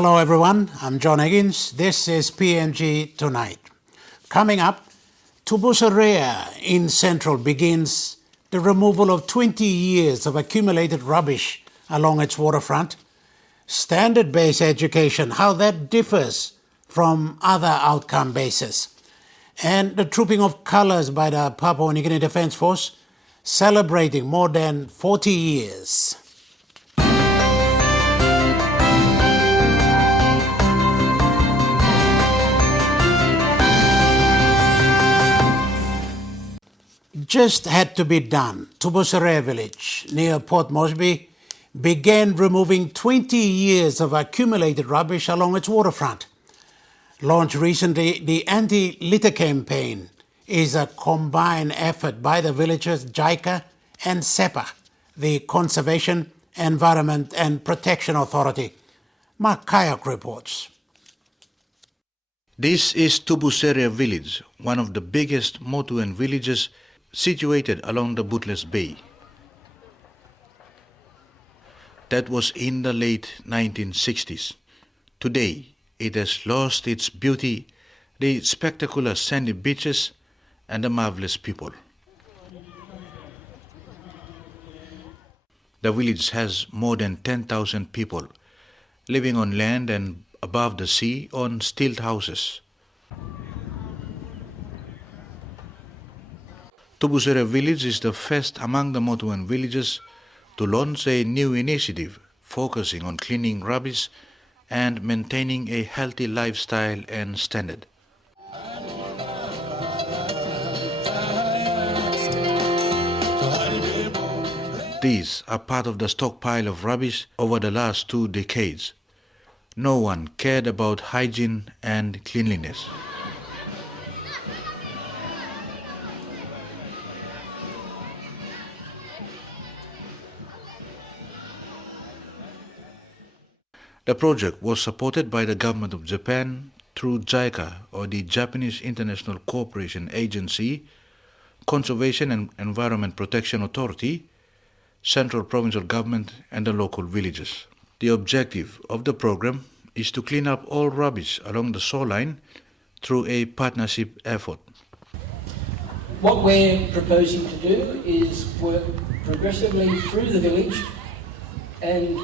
Hello everyone, I'm John Higgins. This is PNG Tonight. Coming up, Tubuseria in Central begins the removal of 20 years of accumulated rubbish along its waterfront. Standard-based education, how that differs from other outcome bases. And the trooping of colours by the Papua New Guinea Defence Force, celebrating more than 40 years. Just had to be done. Tubuseria Village, near Port Moresby, began removing 20 years of accumulated rubbish along its waterfront. Launched recently, the anti-litter campaign is a combined effort by the villagers, JICA and SEPA, the Conservation, Environment and Protection Authority. Mark Kayak reports. This is Tubuseria Village, one of the biggest Motuan villages situated along the Bootless Bay. That was in the late 1960s. Today, it has lost its beauty, the spectacular sandy beaches, and the marvelous people. The village has more than 10,000 people living on land and above the sea on stilt houses. Tubuseria Village is the first among the Motuan villages to launch a new initiative focusing on cleaning rubbish and maintaining a healthy lifestyle and standard. These are part of the stockpile of rubbish over the last 2 decades. No one cared about hygiene and cleanliness. The project was supported by the government of Japan through JICA, or the Japanese International Cooperation Agency, Conservation and Environment Protection Authority, Central Provincial Government and the local villages. The objective of the program is to clean up all rubbish along the shoreline through a partnership effort. What we're proposing to do is work progressively through the village and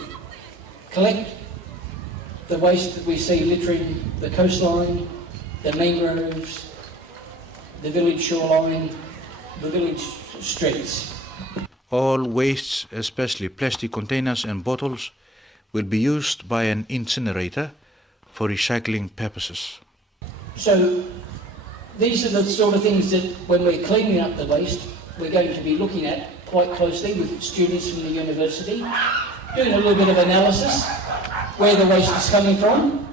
collect the waste that we see littering the coastline, the mangroves, the village shoreline, the village streets. All wastes, especially plastic containers and bottles, will be used by an incinerator for recycling purposes. So these are the sort of things that when we're cleaning up the waste, we're going to be looking at quite closely with students from the university, doing a little bit of analysis, where the waste is coming from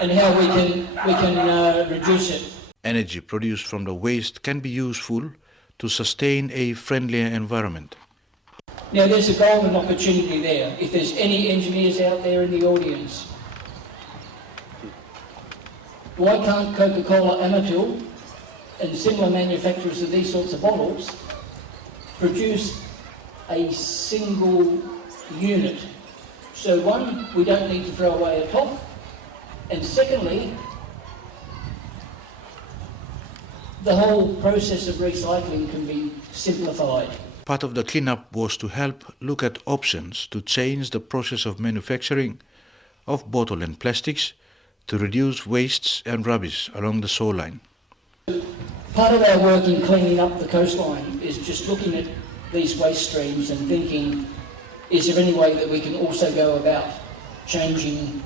and how we can reduce it. Energy produced from the waste can be useful to sustain a friendlier environment. Now there's a golden opportunity there. If there's any engineers out there in the audience, why can't Coca-Cola Amatil and similar manufacturers of these sorts of bottles produce a single unit? So one, we don't need to throw away a top, and secondly, the whole process of recycling can be simplified. Part of the cleanup was to help look at options to change the process of manufacturing of bottle and plastics to reduce wastes and rubbish along the shoreline. Part of our work in cleaning up the coastline is just looking at these waste streams and thinking, is there any way that we can also go about changing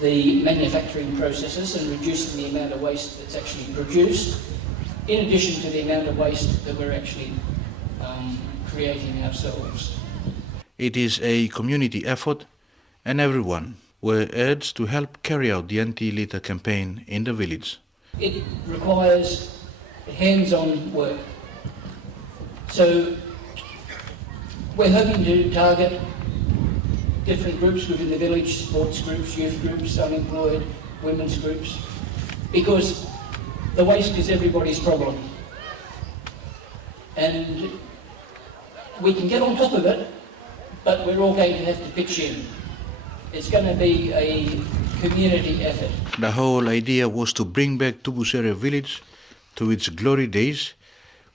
the manufacturing processes and reducing the amount of waste that's actually produced, in addition to the amount of waste that we're actually creating ourselves? It is a community effort, and everyone were urged to help carry out the anti-litter campaign in the village. It requires hands-on work. So we're hoping to target different groups within the village, sports groups, youth groups, unemployed, women's groups, because the waste is everybody's problem. And we can get on top of it, but we're all going to have to pitch in. It's going to be a community effort. The whole idea was to bring back Tubuseria Village to its glory days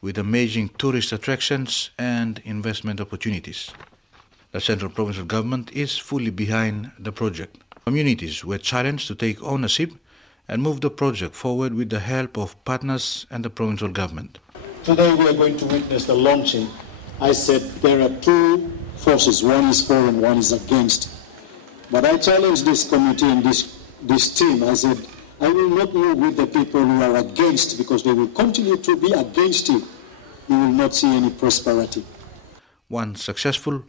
with amazing tourist attractions and investment opportunities. The central provincial government is fully behind the project. Communities were challenged to take ownership and move the project forward with the help of partners and the provincial government. Today we are going to witness the launching. I said there are two forces, one is for and one is against. But I challenged this committee and this team. I said, I will not move with the people who are against, because they will continue to be against you. You will not see any prosperity. Once successful,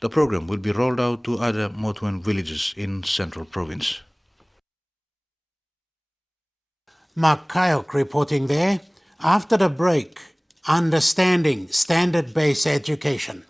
the program will be rolled out to other Motuan villages in Central Province. Mark Kayok reporting there. After the break, understanding standard-based education.